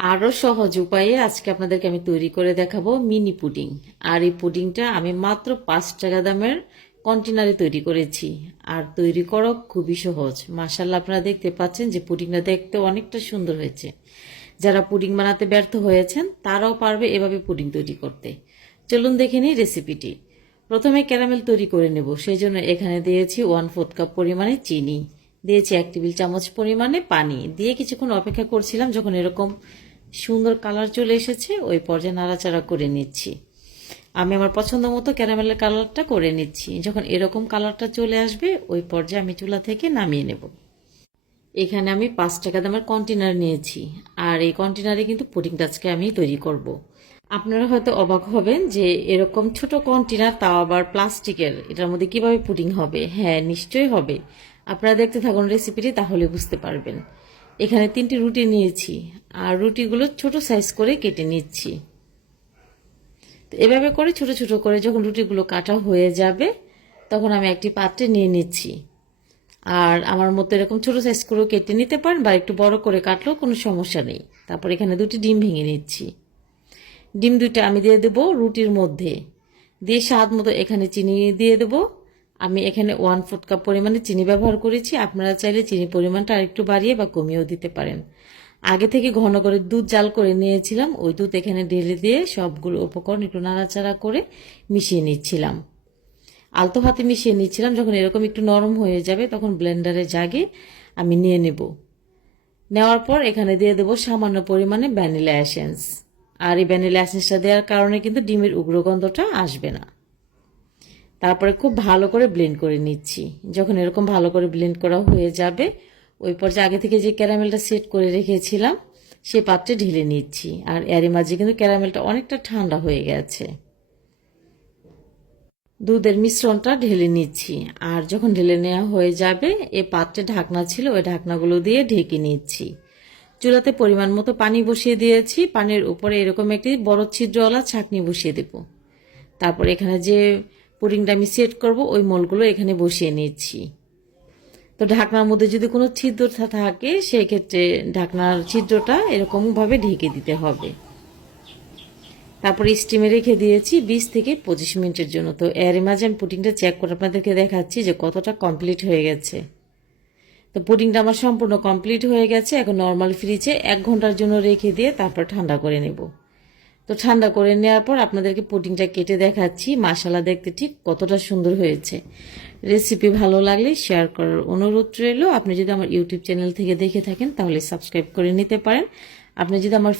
আরো সহজ উপায়ে আজকে আপনাদেরকে আমি তৈরি করে দেখাবো মিনি পুডিং। আর এই পুডিংটা আমি মাত্র 5 টাকা দামের কন্টেনারে তৈরি করেছি। আর তৈরি করা খুবই সহজ। মাশাআল্লাহ, আপনারা দেখতে পাচ্ছেন যে পুডিংটা দেখতে অনেকটা সুন্দর হয়েছে। যারা পুডিং বানাতে ব্যর্থ হয়েছেন তারাও পারবে এভাবে পুডিং তৈরি করতে। চলুন দেখে নিই রেসিপিটি। প্রথমে ক্যারামেল তৈরি করে নেব। সেই জন্য এখানে দিয়েছি 1/4 কাপ পরিমাণে চিনি, দিয়েছি 1 টেবিল চামচ পরিমাণে পানি দিয়ে কিছুক্ষণ অপেক্ষা করছিলাম। যখন এরকম সুন্দর কালার চলে এসেছে ওই পর্যায়ে নাড়াচাড়া করে নিচ্ছি। আমি আমার পছন্দ মতো ক্যারামেলের কালারটা করে নিচ্ছি। যখন এরকম কালারটা চলে আসবে ওই পর্যায়ে আমি চুলা থেকে নামিয়ে নেব। এখানে আমি 5 টাকা দামের কন্টেনার নিয়েছি। আর এই কন্টেনারে কিন্তু পুডিংটা আজকে আমি তৈরি করব। আপনারা হয়তো অবাক হবেন যে এরকম ছোট কন্টেনার, তাও আবার প্লাস্টিকের, এটার মধ্যে কিভাবে পুডিং হবে। হ্যাঁ, নিশ্চয়ই হবে। আপনারা দেখতে থাকুন রেসিপিটি, তাহলে বুঝতে পারবেন। এখানে 3টি রুটি নিয়েছি আর রুটিগুলো ছোট সাইজ করে কেটে নিচ্ছি। তো এভাবে করে ছোট ছোট করে যখন রুটিগুলো কাটা হয়ে যাবে তখন আমি একটি পাত্রে নিয়ে নিচ্ছি। আর আমার মতো এরকম ছোট সাইজ করেও কেটে নিতে পারেন বা একটু বড় করে কাটলেও কোনো সমস্যা নেই। তারপর এখানে 2টি ডিম ভেঙে নিচ্ছি। ডিম 2টা আমি দিয়ে দেবো রুটির মধ্যে, দিয়ে স্বাদ মতো এখানে চিনি দিয়ে দেবো। আমি এখানে 1/4 কাপ পরিমাণে চিনি ব্যবহার করেছি। আপনারা চাইলে চিনি পরিমাণটা আরেকটু বাড়িয়ে বা কমিয়েও দিতে পারেন। আগে থেকে ঘন করে দুধ জাল করে নিয়েছিলাম, ওই দুধ এখানে ঢেলে দিয়ে সবগুলো উপকরণ একটু নাড়াচাড়া করে মিশিয়ে নিচ্ছিলাম। আলতো হাতে মিশিয়ে নিচ্ছিলাম। যখন এরকম একটু নরম হয়ে যাবে তখন ব্লেন্ডারে জাগে আমি নিয়ে নেব। নেওয়ার পর এখানে দিয়ে দেবো সামান্য পরিমাণে ভ্যানিলা এসেন্স। আর এই ভ্যানিলা এসেন্সটা দেওয়ার কারণে কিন্তু ডিমের উগ্র গন্ধটা আসবে না। তারপরে খুব ভালো করে ব্লেন্ড করে নিচ্ছি। যখন এরকম ভালো করে ব্লেন্ড করা হয়ে যাবে ওই পর্যায়ে আগে থেকে যে ক্যারামেলটা সেট করে রেখেছিলাম সেই পাত্রে ঢেলে নিচ্ছি। আর এরই মাঝে কিন্তু ক্যারামেলটা অনেকটা ঠান্ডা হয়ে গেছে। দুধের মিশ্রণটা ঢেলে নিচ্ছি। আর যখন ঢেলে নেওয়া হয়ে যাবে এই পাত্রে ঢাকনা ছিল, ওই ঢাকনাগুলো দিয়ে ঢেকে নিচ্ছি। চুলাতে পরিমাণ মতো পানি বসিয়ে দিয়েছি। পানির উপরে এরকম একটি বড় ছিদ্রওয়ালা ছাঁকনি বসিয়ে দেব। তারপর এখানে যে পুডিংটা আমি সেট করব ওই মোলগুলো এখানে বসিয়ে নিচ্ছি। তো ঢাকনার মধ্যে যদি কোনো ছিদ্র থাকে সেই ক্ষেত্রে ঢাকনার ছিদ্রটা এরকমভাবে ঢেকে দিতে হবে। তারপর স্টিমে রেখে দিয়েছি 20 থেকে 25 মিনিটের জন্য। তো এর মাঝে আমি পুডিংটা চেক করে আপনাদেরকে দেখাচ্ছি যে কতটা কমপ্লিট হয়ে গেছে। তো পুডিংটা আমার সম্পূর্ণ কমপ্লিট হয়ে গেছে। এখন নর্মাল ফ্রিজে 1 ঘন্টার জন্য রেখে দিয়ে তারপর ঠান্ডা করে নেব। তো ঠান্ডা করে নেওয়ার পর আপনাদেরকে পুডিংটা কেটে দেখাচ্ছি। মাশাআল্লাহ, দেখতে ঠিক কতটা সুন্দর হয়েছে। রেসিপি ভালো লাগলে শেয়ার করার অনুরোধ রইল। আপনি যদি আমার ইউটিউব চ্যানেল থেকে দেখে থাকেন তাহলে সাবস্ক্রাইব করে নিতে পারেন। আপনি যদি আমার